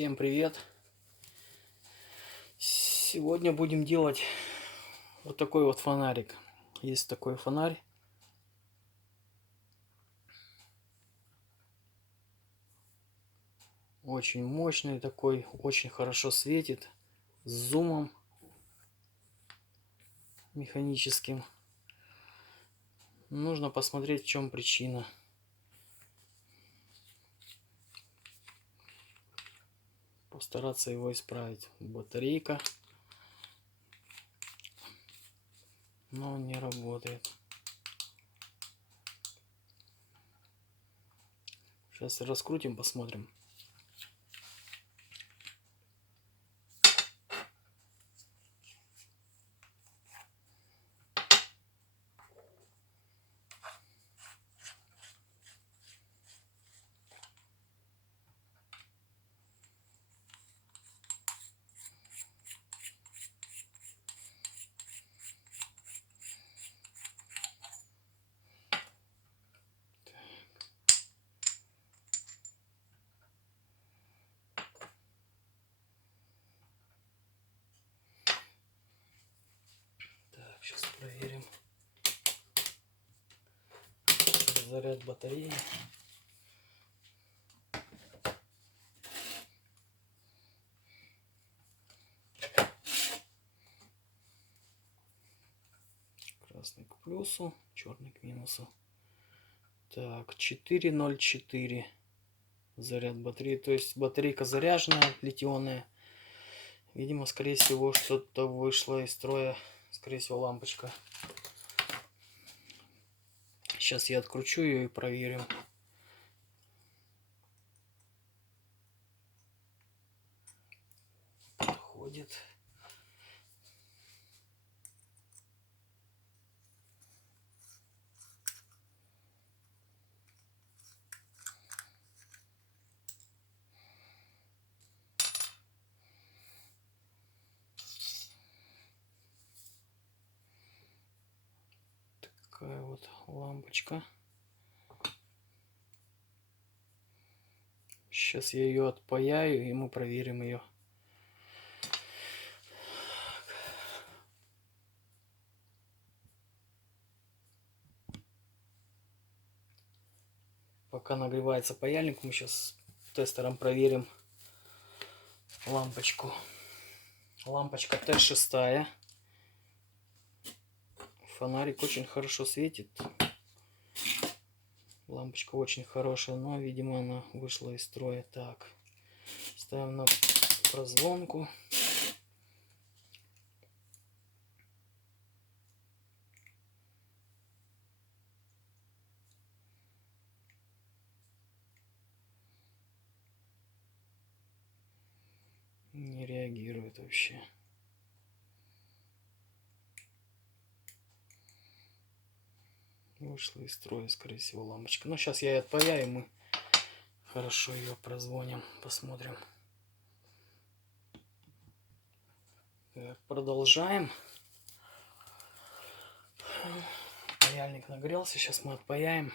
Всем привет! Сегодня будем делать вот такой вот фонарик. Есть такой фонарь. Очень мощный такой, очень хорошо светит. С зумом механическим. Нужно посмотреть, в чем причина. Постараться его исправить. Батарейка. Но не работает. Сейчас раскрутим, посмотрим. Так, сейчас проверим заряд батареи. Красный к плюсу, черный к минусу. Так, 4,04 заряд батареи. То есть батарейка заряженная, литионная. Видимо, скорее всего, что-то вышло из строя. Скорее всего, лампочка. Сейчас я откручу ее и проверю. Подходит. Такая вот лампочка. Сейчас я ее отпаяю, и мы проверим ее. Пока нагревается паяльник, мы сейчас тестером проверим лампочку. Лампочка Т6. Фонарик очень хорошо светит. Лампочка очень хорошая, но, видимо, она вышла из строя. Так, ставим на прозвонку. Не реагирует вообще. Вышла из строя, скорее всего, лампочка. Но сейчас я ее отпаяю, и мы хорошо ее прозвоним, посмотрим. Так, продолжаем. Паяльник нагрелся, сейчас мы отпаяем.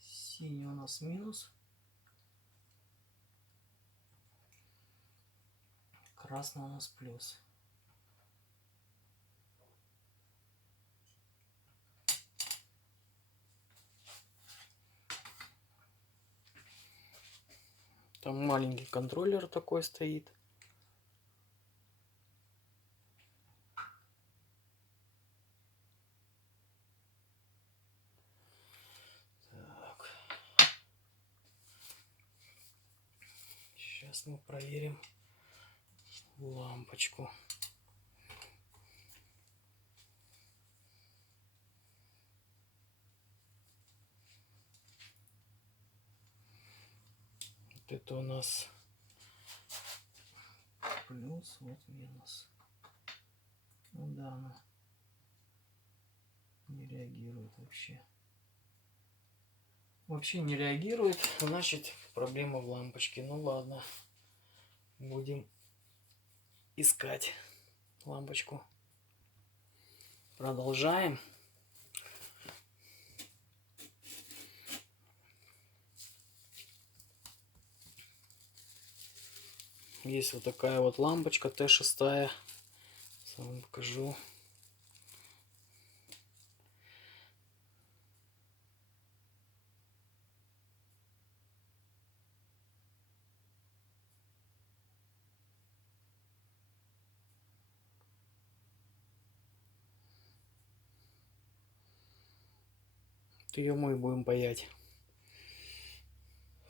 Синий у нас минус. Красный у нас плюс. Там маленький контроллер такой стоит. Так. Сейчас мы проверим лампочку. Вот это у нас плюс, вот минус. Ну да, она не реагирует вообще. Вообще не реагирует, значит проблема в лампочке. Ну ладно, будем искать лампочку. Продолжаем. Есть вот такая вот лампочка Т6. Сам покажу. Ее мы будем паять.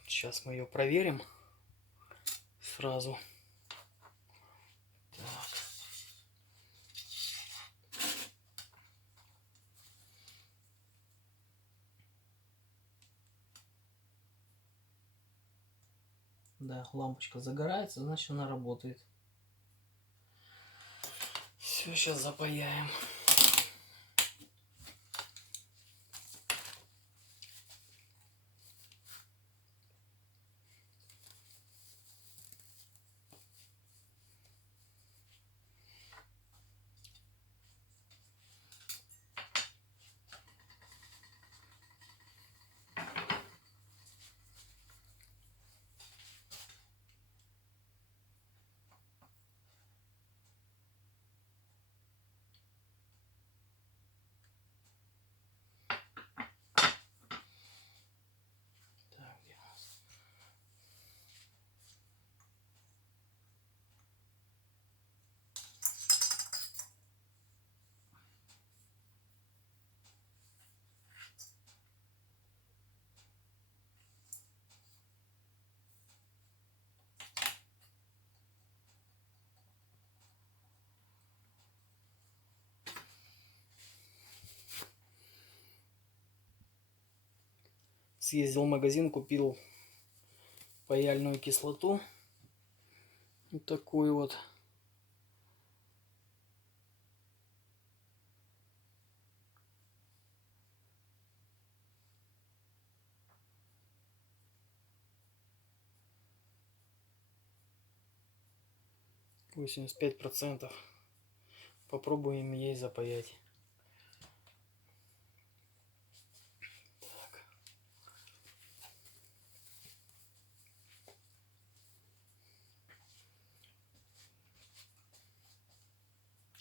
Сейчас мы ее проверим сразу. Так. Да, лампочка загорается, значит она работает. Все, сейчас запаяем. Так, где у нас? Съездил в магазин, купил паяльную кислоту. Вот такую вот. %85. Попробуем ей запаять. Так.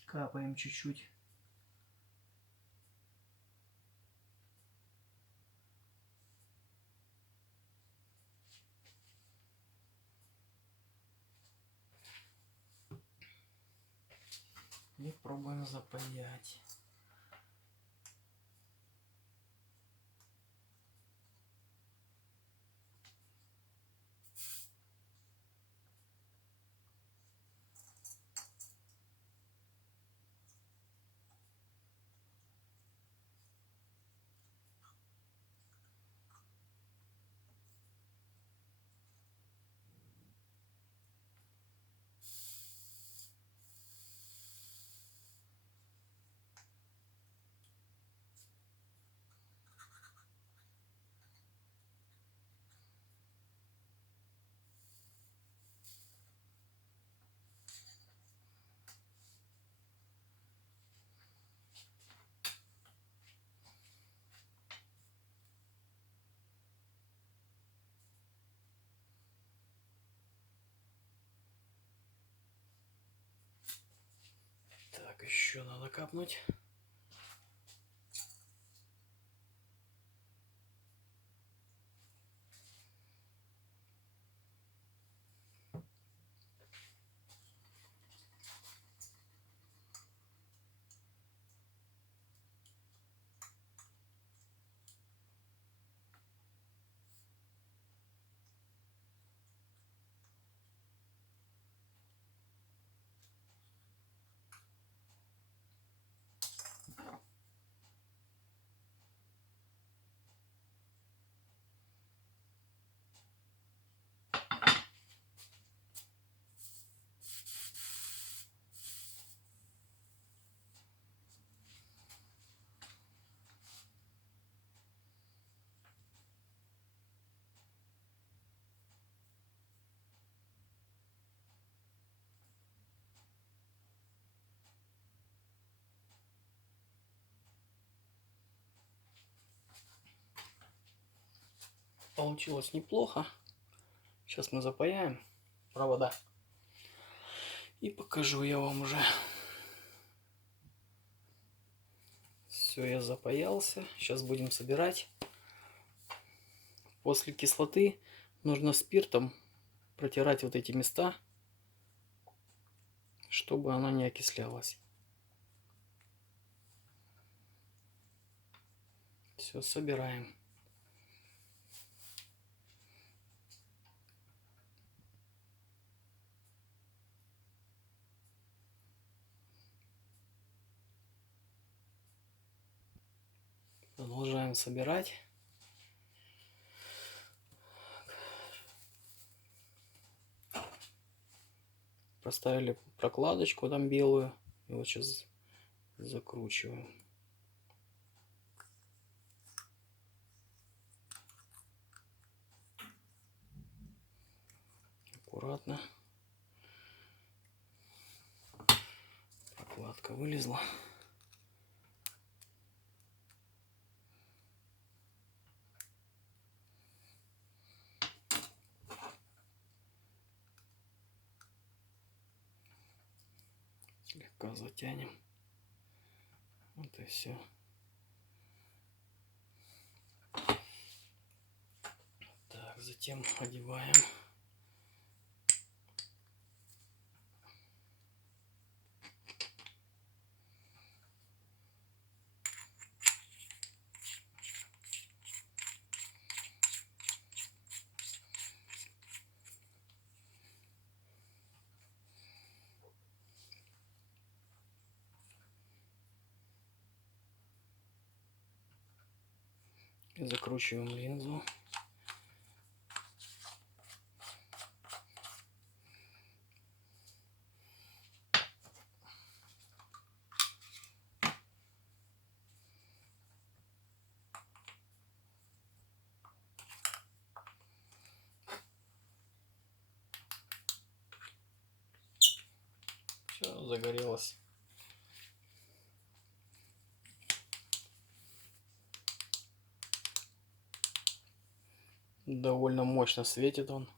Капаем чуть-чуть. И пробуем запаять. Так, еще надо капнуть. Получилось неплохо. Сейчас мы запаяем провода. И покажу я вам уже. Все, я запаялся. Сейчас будем собирать. После кислоты нужно спиртом протирать вот эти места, чтобы она не окислялась. Все, собираем. Продолжаем собирать. Проставили прокладочку там белую. И вот сейчас закручиваем. Аккуратно. Прокладка вылезла. Слегка затянем. Вот и все. Так, затем одеваем. И закручиваем линзу. Все, загорелось. Довольно мощно светит он.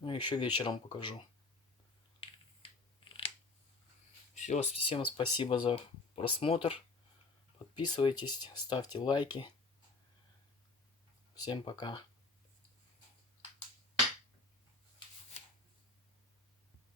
Ну, еще вечером покажу. Все, всем спасибо за просмотр. Подписывайтесь, ставьте лайки. Всем пока.